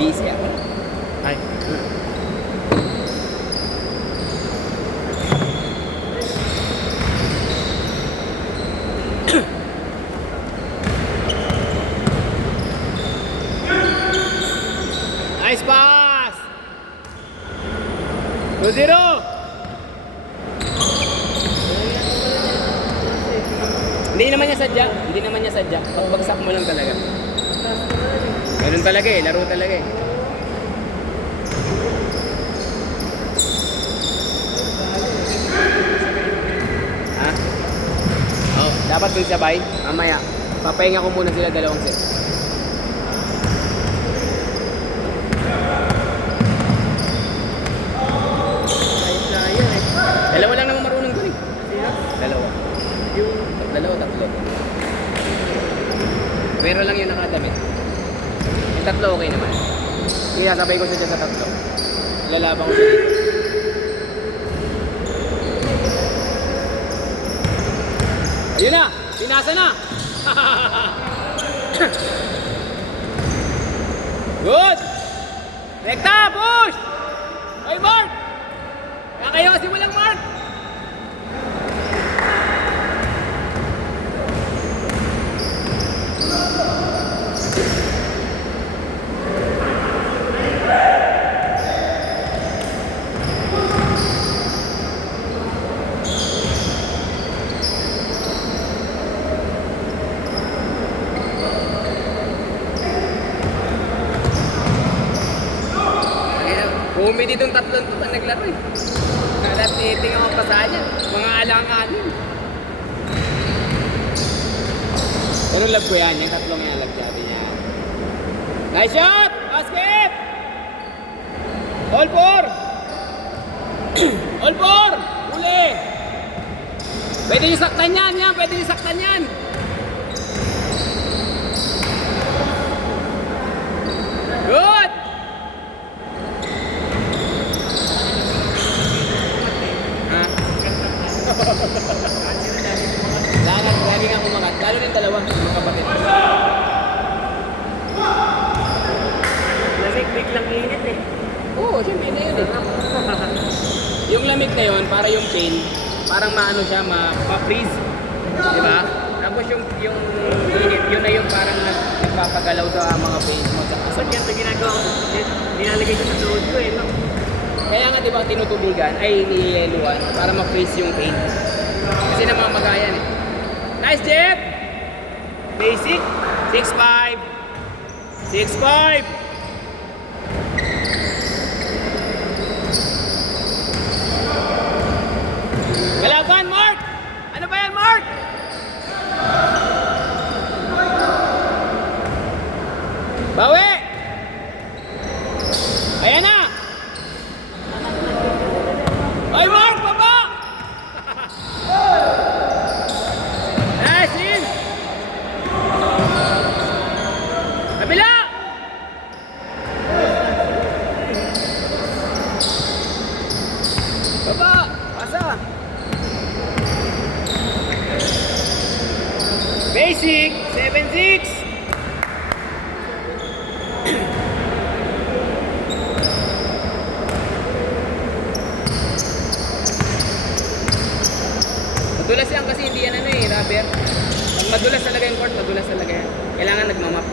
Busy ako. Ay. Nice pass! 2-0! Hindi naman niya sadya. Hindi naman niya sadya. Pagbagsak mo lang talaga. Ganun talaga eh. Laro talaga eh. Ha? Oh, dapat dun sabay. Mamaya. Papahinga ko muna sila dalawang set. Dalawa lang naman marunong dun eh. Dalawa. Dalawa, tatlo. Pero lang yung nakadamit. Yung tatlo okay naman. Kaya sabay ko siya dyan sa tatlo. Lalaban ko siya dito. Ayun na! Pinasa na! Good! Rekta! Push! Ay, Mark! Kaya kayo kasi walang Mark! Bumili ditong tatlong to pag naglaro eh. Lahat tinitingnan ko pa sa kanya. Mga alanganin. Pero love ko yan. Yung tatlong yan. Love natin yan. Nice shot! Basket! All four! All four! Uli! Pwede nyo saktan yan. Yan. Pwede nyo saktan yan. Good! Lahat, grabe nga kumakat. Lalo na yung dalawa, mga kapatid. Lamig, biglang init eh. Oo, siyempre na yun eh. Yung lamig na yun, para yung pain, parang maano siya, ma-freeze. Diba? Tapos yung init, yun na yung parang nagpapagalaw sa mga pain mo. Ba't yan ito ginagawa ko? Nilalagay ko sa tuhod ko eh, no? Kaya nga diba tinutubigan, ay nileluan para ma-freeze yung pain. Kasi namamagayan eh. Nice, Jeff! Basic. 6-5. 6-5. Galaban, Mark! Ano ba yan, Mark? Bawi! Ayan na! Ay, Mark! Baba! Nice, in! Kabila! Baba! Pasa! Basic! 7-6! Madulas yan kasi hindi yan ano eh, rubber. Pag madulas talaga yung court, madulas talaga yan. Kailangan nagmamap.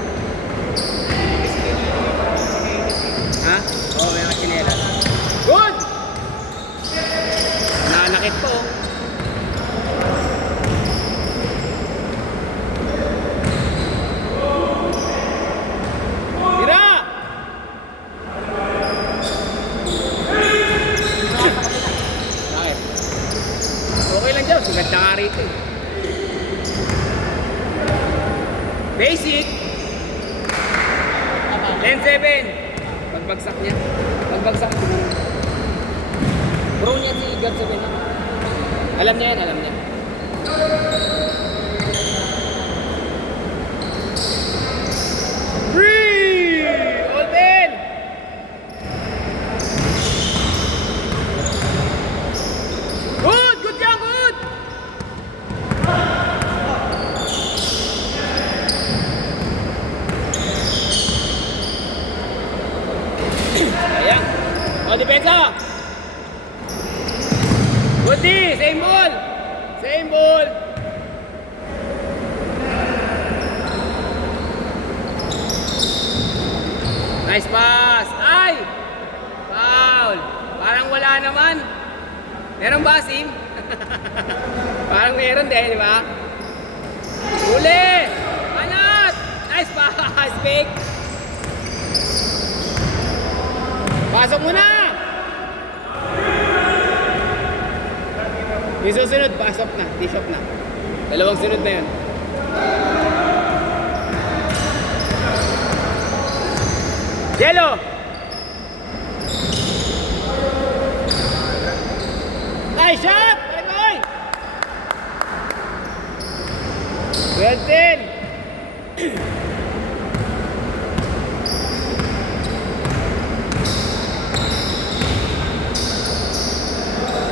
Ha? Oo, may mga chinelas. Good! Nanakit po. Tira! Bakit? Okay lang dyan, sugat na nga rito eh. Basic! 10-7. Pagbagsak niya. Pagbagsak niya. Bro niya si God 7. Alam niya yan, alam niya. Free! Open! Good! Good job! Good! Ayan. O, depensa. Good, same ball. Same ball. Nice pass. Ay! Foul. Parang wala naman. Meron ba, Sim? Parang meron din, di ba? Uli! Manat! Nice pass, fake. Pasok mo na! Yung susunod, pasok na. T-shop na. Dalawang sunod na yun. Yellow! Nice shot! Balik! 12-10!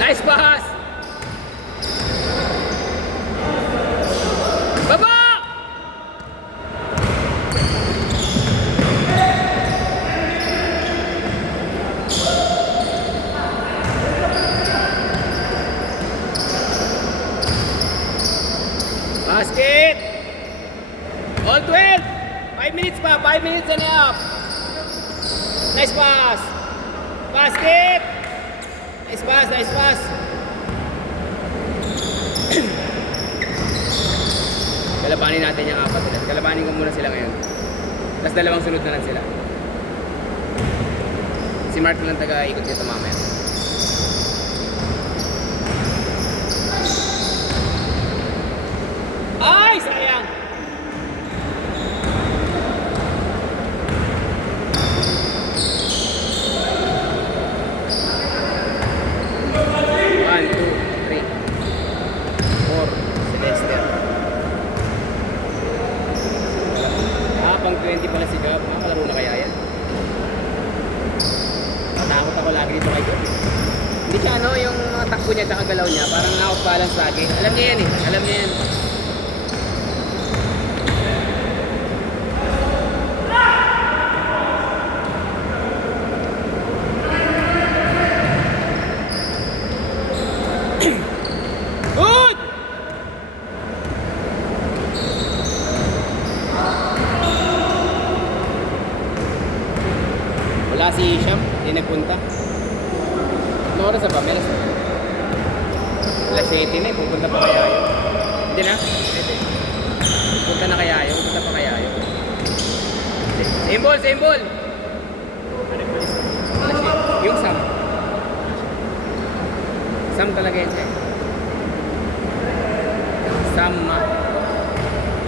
Nice pass! Baba! Basket! All 12! 5 minutes pa, 5 minutes and a half. Nice pass! Basket! Nice pass, nice pass. Kalabanin natin yung apat nila. Kalabanin ko muna sila ngayon. Tapos dalawang sunod na lang sila. Si Mark lang taga-ikot nito mamaya. Ay! Sayang! One, two, three. Four. Si Lester. Pang 20 pala si Gab. Makalaro na kaya yan? Matakot ako lagi dito kay Gab. Hindi siya ano, yung mga takbo niya at galaw niya, parang out balance lagi. Alam niya yan eh. Alam niya yan. Good! Wala si Isham, hindi nagpunta. Ano oras na ba? Meron. Alas 7 na eh, pupunta pa kaya yun. Hindi na? Pupunta na kaya yun, pupunta pa kaya yun. Same ball, same ball! Alas 7. Yung Sam. Sam talaga yun siya. Sam,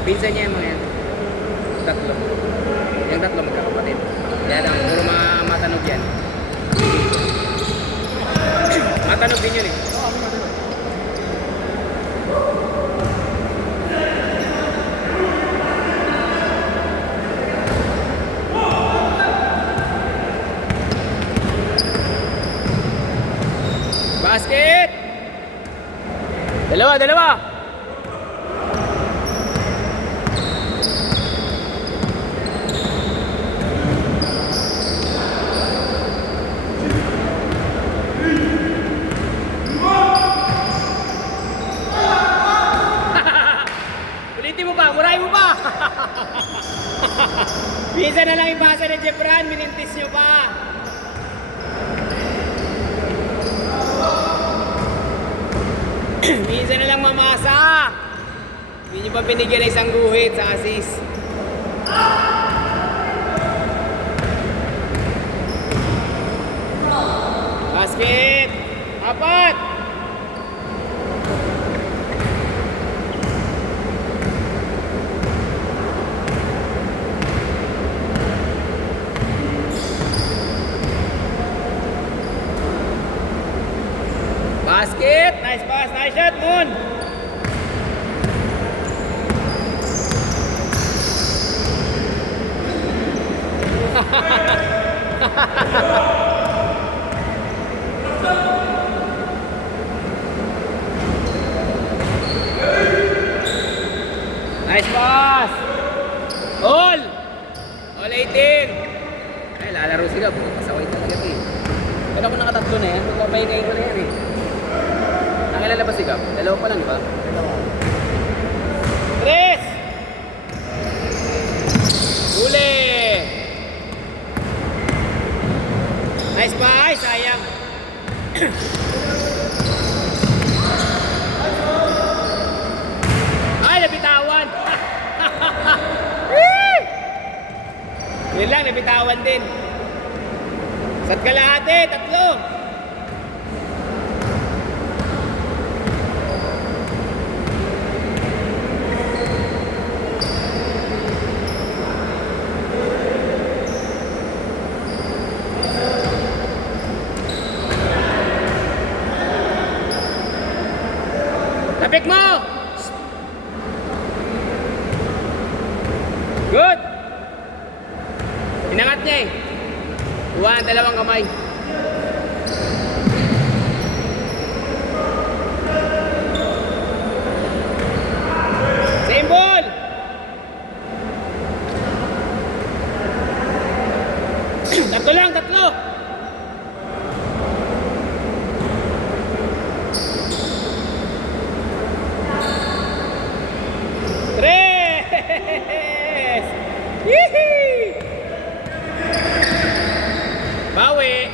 pinsan niya yung mga yan. Tatlo. Yung tatlo magkakapatid. Kaya lang, puro matanog yan. Matanog din yun eh. Basket! Dalawa! Murahin mo pa! Minsan na lang ipasa ni Jebran, minintis nyo pa. Minsan na lang mamasa. Hindi nyo pa binigyan ng isang guhit sa assist. Basket! Apat! Basket! Nice pass, nice shot, Moon! Nice pass! All 18! Ay, naglalaro sila, pasaway talaga ito eh. Pero kung nakatatlo na yan, magpapahingayin ko na yan eh. Nakilala ba si Gab? Dalawa pa lang, di ba? Tres! Huli! Nice pa, ay sayang. Ay, nabitawan! Yun lang, nabitawan din. Sat kalahati, tatlo. Tapik mo! Good! Inangat niya eh. Kuha ang dalawang kamay. Same ball! Tatlo lang, tatlo! Tres! Yee! Bawi!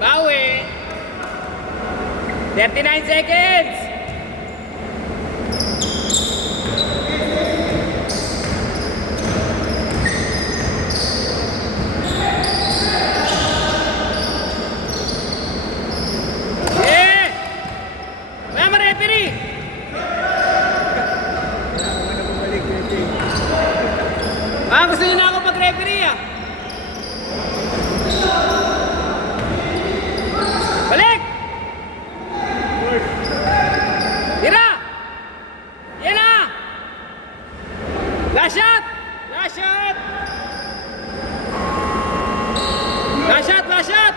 Bawi! 39 seconds! Yeah! Mama referee! Gusto niyo na ako mag-referee ah! Balik! Tira! Yan na! Last shot! Last shot! Last shot! Last shot!